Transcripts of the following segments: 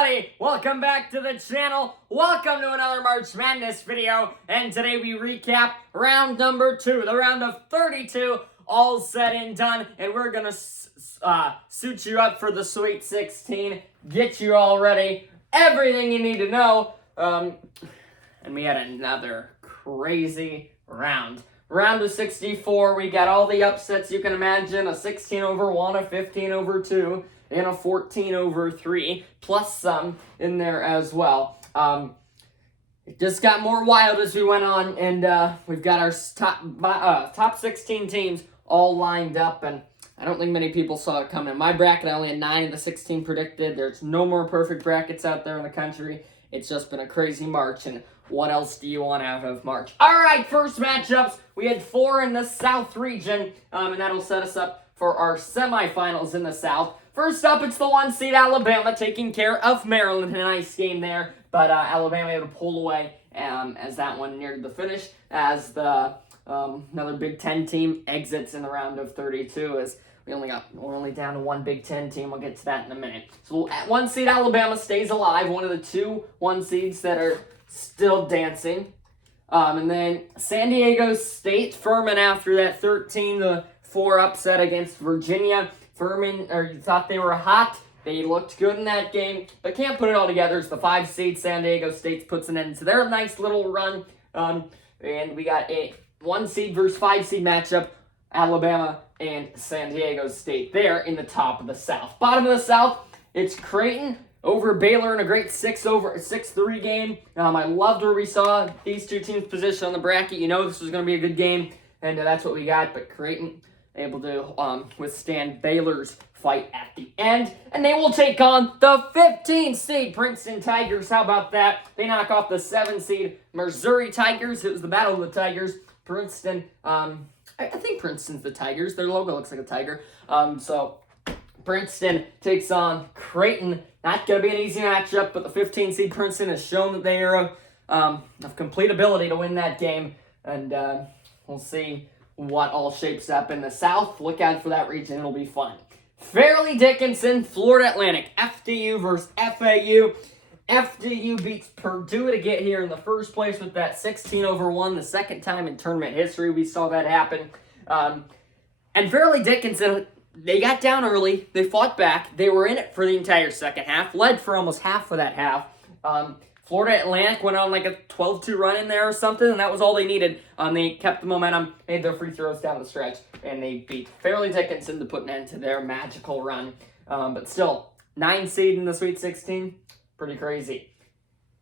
everybody! Welcome back to the channel. Welcome to another March Madness video. And today we recap round number 2, the round of 32, all said and done. And we're gonna suit you up for the Sweet 16, get you all ready, everything you need to know. And we had another crazy round. Round of 64, we got all the upsets you can imagine, a 16/1, a 15/2, and a 14/3, plus some in there as well. It just got more wild as we went on, and we've got our top 16 teams all lined up, and I don't think many people saw it coming. My bracket, I only had 9 of the 16 predicted. There's no more perfect brackets out there in the country. It's just been a crazy March, and what else do you want out of March? All right, first matchups. We had 4 in the South region, and that'll set us up for our semifinals in the South. First up, it's the 1 seed Alabama taking care of Maryland. A nice game there, but Alabama able to pull away as that one neared the finish, as the another Big Ten team exits in the round of 32, as we're only down to one Big Ten team. We'll get to that in a minute. So at 1 seed Alabama stays alive, one of the 2 1 seeds that are still dancing. And then San Diego State, Furman after that 13-4 upset against Virginia. Furman thought they were hot. They looked good in that game, but can't put it all together. It's the 5 seed San Diego State puts an end to their nice little run. And we got a 1 seed versus 5 seed matchup, Alabama and San Diego State there in the top of the South. Bottom of the South, it's Creighton over Baylor in a great 6-3 game. I loved where we saw these two teams positioned on the bracket. You know this was going to be a good game, and that's what we got. But Creighton able to withstand Baylor's fight at the end, and they will take on the 15 seed Princeton Tigers. How about that? They knock off the 7 seed Missouri Tigers. It was the battle of the Tigers. Princeton, I think Princeton's the Tigers. Their logo looks like a tiger. So Princeton takes on Creighton. Not going to be an easy matchup, but the 15 seed Princeton has shown that they are of complete ability to win that game, and we'll see what all shapes up in the South. Look out for that region. It'll be fun. Fairleigh Dickinson, Florida Atlantic, FDU versus FAU. FDU beats Purdue to get here in the first place with that 16/1, the second time in tournament history we saw that happen. And Fairleigh Dickinson, they got down early. They fought back. They were in it for the entire second half, led for almost half of that half. Florida Atlantic went on like a 12-2 run in there or something, and that was all they needed. They kept the momentum, made their free throws down the stretch, and they beat Fairleigh Dickinson to put an end to their magical run. But still, 9 seed in the Sweet 16, pretty crazy.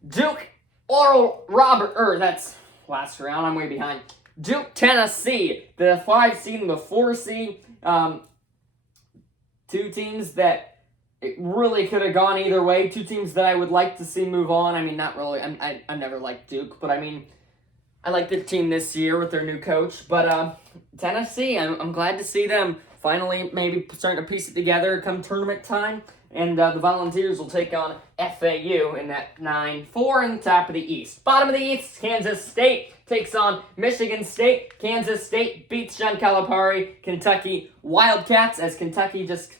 Duke, Oral Roberts, that's last round, I'm way behind. Duke, Tennessee, the 5 seed and the 4 seed. 2 teams that it really could have gone either way. 2 teams that I would like to see move on. I mean, not really. I never liked Duke, but I mean, I like the team this year with their new coach. But Tennessee, I'm glad to see them finally maybe starting to piece it together come tournament time. And the Volunteers will take on FAU in that 9-4 in the top of the East. Bottom of the East, Kansas State takes on Michigan State. Kansas State beats John Calipari, Kentucky Wildcats, as Kentucky just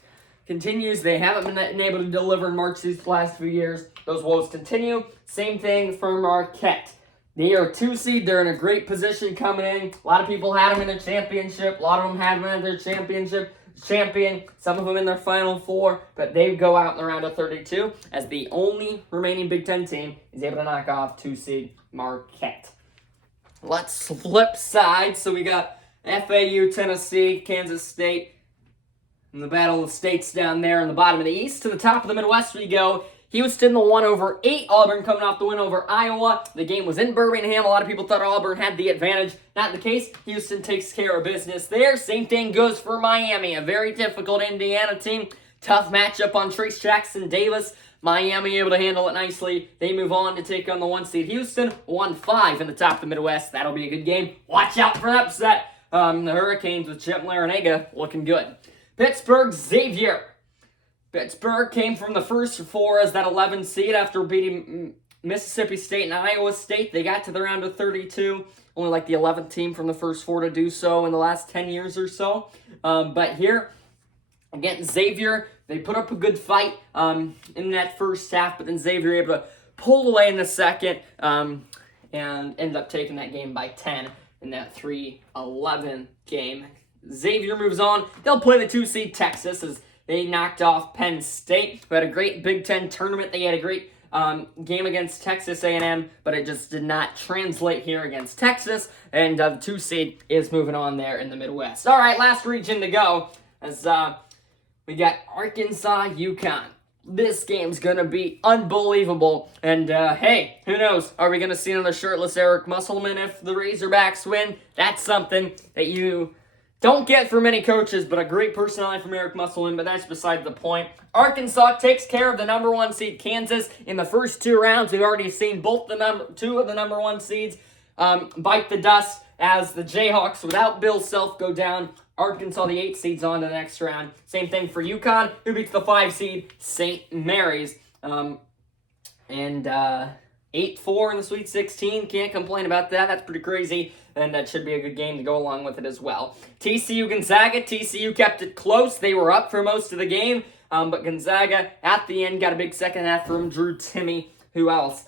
continues. They haven't been able to deliver in March these last few years. Those woes continue. Same thing for Marquette. They are 2 seed. They're in a great position coming in. A lot of people had them in a championship. A lot of them had them in their championship champion. Some of them in their Final Four. But they go out in the round of 32 as the only remaining Big Ten team is able to knock off 2 seed Marquette. Let's flip sides. So we got FAU, Tennessee, Kansas State, and the battle of the states down there in the bottom of the East. To the top of the Midwest we go. Houston, the 1/8. Auburn coming off the win over Iowa. The game was in Birmingham. A lot of people thought Auburn had the advantage. Not the case. Houston takes care of business there. Same thing goes for Miami. A very difficult Indiana team. Tough matchup on Trace Jackson Davis. Miami able to handle it nicely. They move on to take on the 1 seed Houston. 1-5 in the top of the Midwest. That'll be a good game. Watch out for an upset. The Hurricanes with Chip Larinaga looking good. Pittsburgh, Xavier. Pittsburgh came from the first 4 as that 11 seed after beating Mississippi State and Iowa State. They got to the round of 32. Only like the 11th team from the first 4 to do so in the last 10 years or so. But here, again, Xavier they put up a good fight in that first half, but then Xavier able to pull away in the second and ended up taking that game by 10 in that 3-11 game. Xavier moves on. They'll play the 2-seed Texas as they knocked off Penn State, who had a great Big Ten tournament. They had a great game against Texas A&M, but it just did not translate here against Texas, and the 2-seed is moving on there in the Midwest. All right, last region to go as we got Arkansas, UConn. This game's going to be unbelievable, and hey, who knows? Are we going to see another shirtless Eric Musselman if the Razorbacks win? That's something that you don't get from many coaches, but a great personality from Eric Musselman, but that's beside the point. Arkansas takes care of the number 1 seed Kansas in the first 2 rounds. We've already seen both two of the number 1 seeds bite the dust as the Jayhawks, without Bill Self, go down. Arkansas, the 8 seeds, on to the next round. Same thing for UConn, who beats the 5 seed St. Mary's. 8-4 in the Sweet 16. Can't complain about that. That's pretty crazy, and that should be a good game to go along with it as well. TCU Gonzaga. TCU kept it close. They were up for most of the game, but Gonzaga at the end got a big second half from Drew Timme. Who else?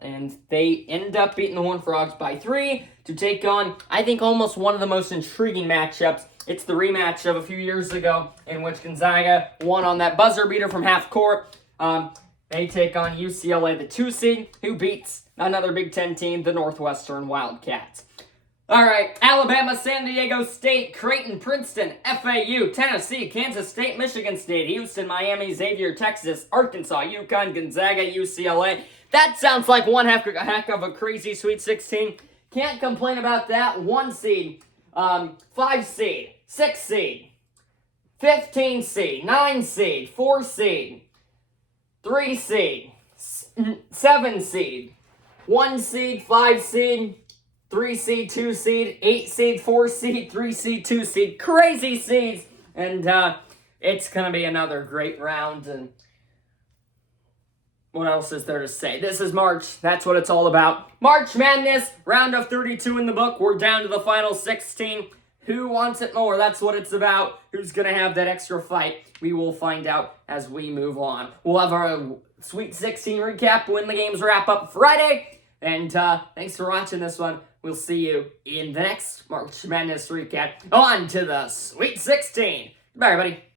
And they end up beating the Horned Frogs by 3 to take on, I think, almost one of the most intriguing matchups. It's the rematch of a few years ago in which Gonzaga won on that buzzer beater from half court. They take on UCLA, the 2 seed, who beats another Big Ten team, the Northwestern Wildcats. All right, Alabama, San Diego State, Creighton, Princeton, FAU, Tennessee, Kansas State, Michigan State, Houston, Miami, Xavier, Texas, Arkansas, UConn, Gonzaga, UCLA. That sounds like one heck of a crazy Sweet 16. Can't complain about that. 1 seed, 5 seed, 6 seed, 15 seed, 9 seed, 4 seed, 3 seed, 7 seed, 1 seed, 5 seed, 3 seed, 2 seed, 8 seed, 4 seed, 3 seed, 2 seed. Crazy seeds. And it's going to be another great round. And what else is there to say? This is March. That's what it's all about. March Madness, round of 32 in the book. We're down to the final 16. Who wants it more? That's what it's about. Who's going to have that extra fight? We will find out as we move on. We'll have our Sweet 16 recap when the games wrap up Friday. And thanks for watching this one. We'll see you in the next March Madness recap. On to the Sweet 16. Bye, everybody.